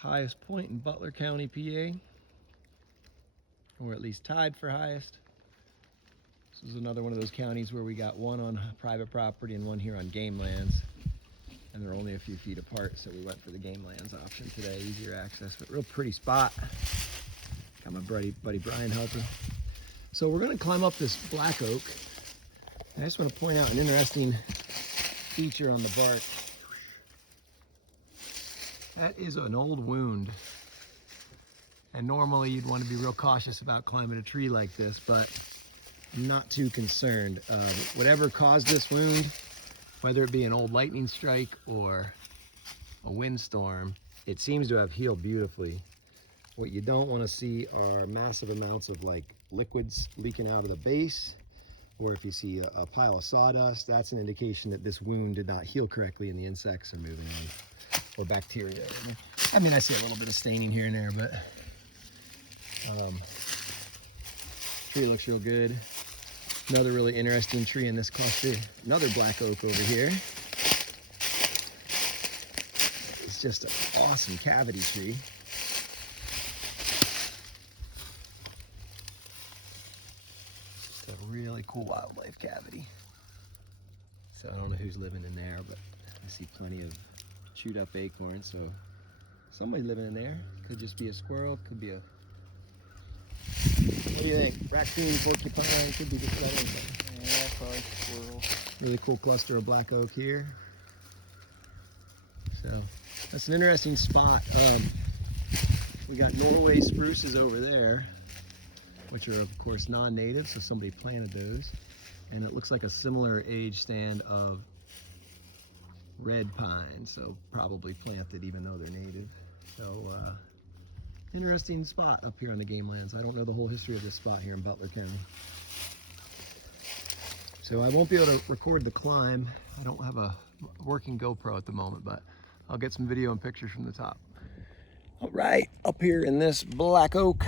highest point in Butler County, PA, or at least tied for highest. This is another one of those counties where we got one on private property and one here on game lands, and they're only a few feet apart, so we went for the game lands option today. Easier access, but real pretty spot. Got my buddy Brian helping. So we're going to climb up this black oak. I just want to point out an interesting feature on the bark. That is an old wound. And normally you'd want to be real cautious about climbing a tree like this, but I'm not too concerned. Whatever caused this wound, whether it be an old lightning strike or a windstorm, it seems to have healed beautifully. What you don't want to see are massive amounts of like liquids leaking out of the base, or if you see a pile of sawdust, that's an indication that this wound did not heal correctly and the insects are moving on, or bacteria. I mean, I see a little bit of staining here and there, but tree looks real good. Another really interesting tree in this cluster, another black oak over here. It's just an awesome cavity tree. It's a really cool wildlife cavity. So I don't know who's living in there, but I see plenty of chewed up acorns, so somebody's living in there. Could just be a squirrel, could be a, what do you think? Raccoon, porcupine, could be just about anything. Yeah, probably squirrel. Really cool cluster of black oak here. So that's an interesting spot. We got Norway spruces over there, which are of course non-native, so somebody planted those. And it looks like a similar age stand of red pine, so probably planted even though they're native. So interesting spot up here on the game lands. I don't know the whole history of this spot here in Butler County. So I won't be able to record the climb. I don't have a working GoPro at the moment, but I'll get some video and pictures from the top. All right, up here in this black oak,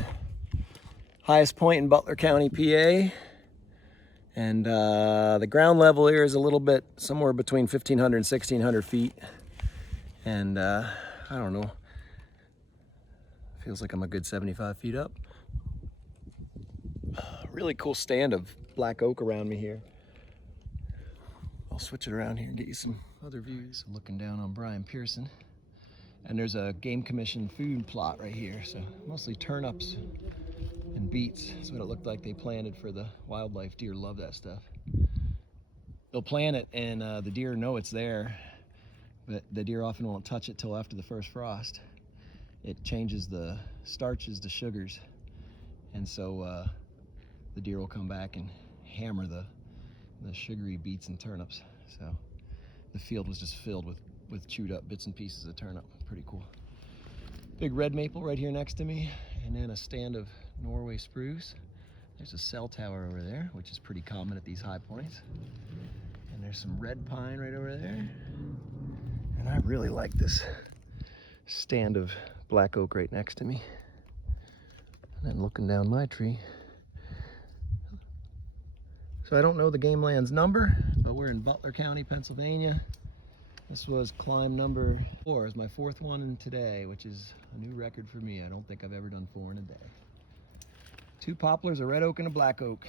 highest point in Butler County, PA. And the ground level here is a little bit, somewhere between 1,500 and 1,600 feet. And I don't know, feels like I'm a good 75 feet up. Really cool stand of black oak around me here. I'll switch it around here and get you some other views. So looking down on Brian Pearson. And there's a Game Commission food plot right here. So mostly turnips and beets. That's what it looked like they planted for the wildlife. Deer love that stuff. They'll plant it and the deer know it's there, but the deer often won't touch it till after the first frost. It changes the starches to sugars, and so the deer will come back and hammer the sugary beets and turnips. So the field was just filled with chewed up bits and pieces of turnip. Pretty cool. Big red maple right here next to me, and then a stand of Norway spruce. There's a cell tower over there, which is pretty common at these high points. And there's some red pine right over there. And I really like this stand of black oak right next to me. And then looking down my tree. So I don't know the game land's number, but we're in Butler County, Pennsylvania. This was climb number 4. It's my 4th one in today, which is a new record for me. I don't think I've ever done 4 in a day. 2 poplars, a red oak and a black oak.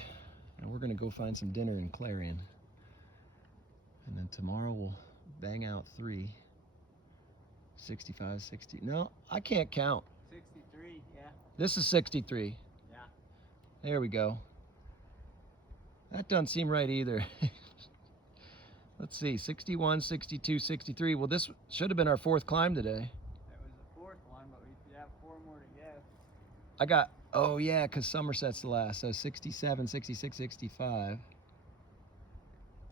And we're gonna go find some dinner in Clarion. And then tomorrow we'll bang out 3. 65, 60, no, I can't count. 63, yeah. This is 63. Yeah. There we go. That doesn't seem right either. Let's see, 61, 62, 63. Well, this should have been our 4th climb today. That was the 4th one, but we have 4 more to get. I got, oh yeah, because Somerset's the last. So 67, 66, 65.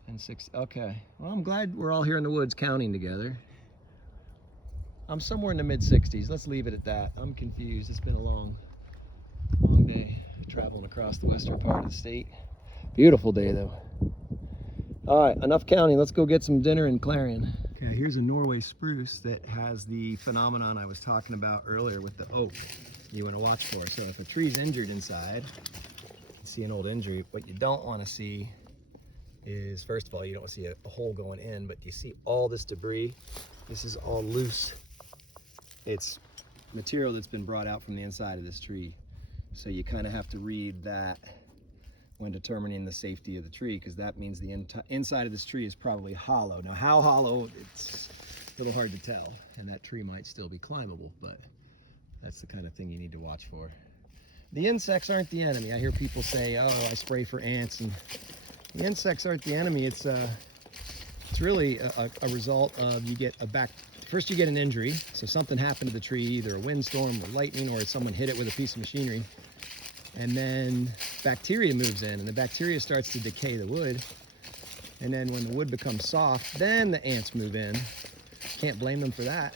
And 6, okay. Well, I'm glad we're all here in the woods counting together. I'm somewhere in the mid-60s. Let's leave it at that. I'm confused. It's been a long day traveling across the western part of the state. Beautiful day though. All right, enough counting. Let's go get some dinner in Clarion. Okay, here's a Norway spruce that has the phenomenon I was talking about earlier with the oak you want to watch for. So if a tree's injured inside, you see an old injury, what you don't want to see is, first of all, you don't want to see a hole going in, but you see all this debris. This is all loose. It's material that's been brought out from the inside of this tree. So you kind of have to read that when determining the safety of the tree, because that means the inside of this tree is probably hollow. Now how hollow, it's a little hard to tell, and that tree might still be climbable, but that's the kind of thing you need to watch for. The insects aren't the enemy. I hear people say, oh, I spray for ants, and the insects aren't the enemy. It's really a result of first you get an injury, so something happened to the tree, either a windstorm or lightning, or someone hit it with a piece of machinery. And then bacteria moves in, and the bacteria starts to decay the wood. And then when the wood becomes soft, then the ants move in. Can't blame them for that.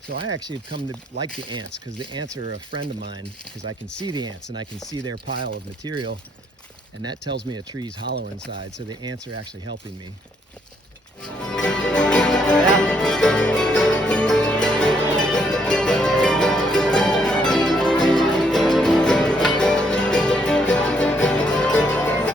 So I actually have come to like the ants, because the ants are a friend of mine, because I can see the ants and I can see their pile of material, and that tells me a tree's hollow inside. So the ants are actually helping me. Yeah.